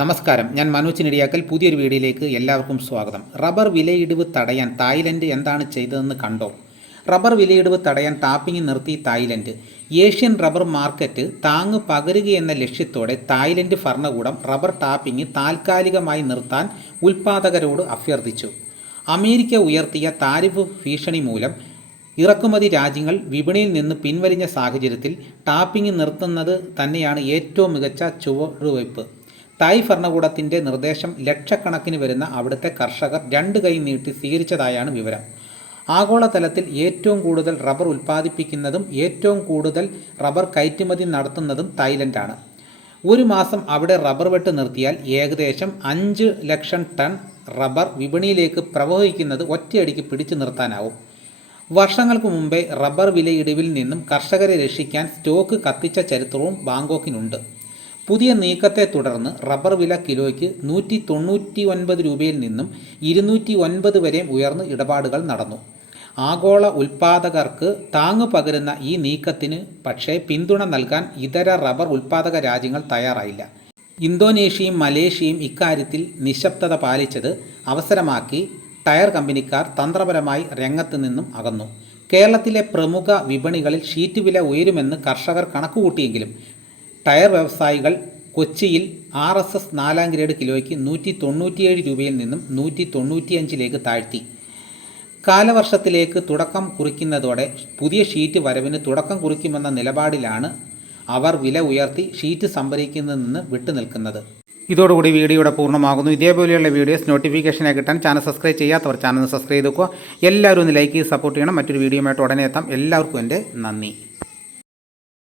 നമസ്കാരം, ഞാൻ മനോജ് നെടിയാക്കൽ. പുതിയൊരു വീഡിയോയിലേക്ക് എല്ലാവർക്കും സ്വാഗതം. റബ്ബർ വിലയിടിവ് തടയാൻ തായ്ലൻഡ് എന്താണ് ചെയ്തതെന്ന് കണ്ടോ? റബ്ബർ വിലയിടിവ് തടയാൻ ടാപ്പിംഗ് നിർത്തി തായ്ലൻഡ്. ഏഷ്യൻ റബ്ബർ മാർക്കറ്റ് താങ്ങ് പകരുകയെന്ന ലക്ഷ്യത്തോടെ തായ്ലൻഡ് ഭരണകൂടം റബ്ബർ ടാപ്പിംഗ് താൽക്കാലികമായി നിർത്താൻ ഉൽപ്പാദകരോട് അഭ്യർത്ഥിച്ചു. അമേരിക്ക ഉയർത്തിയ താരിഫ് ഭീഷണി മൂലം ഇറക്കുമതി രാജ്യങ്ങൾ വിപണിയിൽ നിന്ന് പിൻവലിഞ്ഞ സാഹചര്യത്തിൽ ടാപ്പിംഗ് നിർത്തുന്നത് തന്നെയാണ് ഏറ്റവും മികച്ച ചുവടുവയ്പ്. തായ് ഭരണകൂടത്തിൻ്റെ നിർദ്ദേശം ലക്ഷക്കണക്കിന് വരുന്ന അവിടുത്തെ കർഷകർ രണ്ട് കൈ നീട്ടി സ്വീകരിച്ചതായാണ് വിവരം. ആഗോളതലത്തിൽ ഏറ്റവും കൂടുതൽ റബ്ബർ ഉൽപ്പാദിപ്പിക്കുന്നതും ഏറ്റവും കൂടുതൽ റബ്ബർ കയറ്റുമതി നടത്തുന്നതും തായ്ലൻഡാണ്. ഒരു മാസം അവിടെ റബ്ബർ വെട്ട് നിർത്തിയാൽ ഏകദേശം 5 ലക്ഷം ടൺ റബ്ബർ വിപണിയിലേക്ക് പ്രവഹിക്കുന്നത് ഒറ്റയടിക്ക് പിടിച്ചു നിർത്താനാവും. വർഷങ്ങൾക്ക് മുമ്പേ റബ്ബർ വിലയിടിവിൽ നിന്നും കർഷകരെ രക്ഷിക്കാൻ സ്റ്റോക്ക് കത്തിച്ച ചരിത്രവും ബാങ്കോക്കിനുണ്ട്. പുതിയ നീക്കത്തെ തുടർന്ന് റബ്ബർ വില കിലോയ്ക്ക് 199 രൂപയിൽ നിന്നും 209 വരെ ഉയർന്ന് ഇടപാടുകൾ നടന്നു. ആഗോള ഉൽപ്പാദകർക്ക് താങ്ങു പകരുന്ന ഈ നീക്കത്തിന് പക്ഷേ പിന്തുണ നൽകാൻ ഇതര റബ്ബർ ഉൽപ്പാദക രാജ്യങ്ങൾ തയ്യാറായില്ല. ഇന്തോനേഷ്യയും മലേഷ്യയും ഇക്കാര്യത്തിൽ നിശബ്ദത പാലിച്ചത് അവസരമാക്കി ടയർ കമ്പനിക്കാർ തന്ത്രപരമായി രംഗത്ത് നിന്നും അകന്നു. കേരളത്തിലെ പ്രമുഖ വിപണികളിൽ ഷീറ്റ് വില ഉയരുമെന്ന് കർഷകർ കണക്കുകൂട്ടിയെങ്കിലും ടയർ വ്യവസായികൾ കൊച്ചിയിൽ RSS 4 ഗ്രേഡ് കിലോയ്ക്ക് 197 രൂപയിൽ നിന്നും 195 താഴ്ത്തി. കാലവർഷത്തിലേക്ക് തുടക്കം കുറിക്കുന്നതോടെ പുതിയ ഷീറ്റ് വരവിന് തുടക്കം കുറിക്കുമെന്ന നിലപാടിലാണ് അവർ വില ഉയർത്തി ഷീറ്റ് സംഭരിക്കുന്നതെന്ന് വിട്ടുനിൽക്കുന്നത്. ഇതോടുകൂടി വീഡിയോയുടെ പൂർണ്ണമാകുന്നു. ഇതേപോലെയുള്ള വീഡിയോസ് നോട്ടിഫിക്കേഷനായി കിട്ടാൻ ചാനൽ സബ്സ്ക്രൈബ് ചെയ്യാത്തവർ ചാനൽ സബ്സ്ക്രൈബ് ചെയ്ത് വെക്കുക. എല്ലാവരും ഒന്ന് ലൈക്ക് ചെയ്ത് സപ്പോർട്ട് ചെയ്യണം. മറ്റൊരു വീഡിയോയുമായിട്ട് ഉടനെ എത്താം. എല്ലാവർക്കും എൻ്റെ നന്ദി.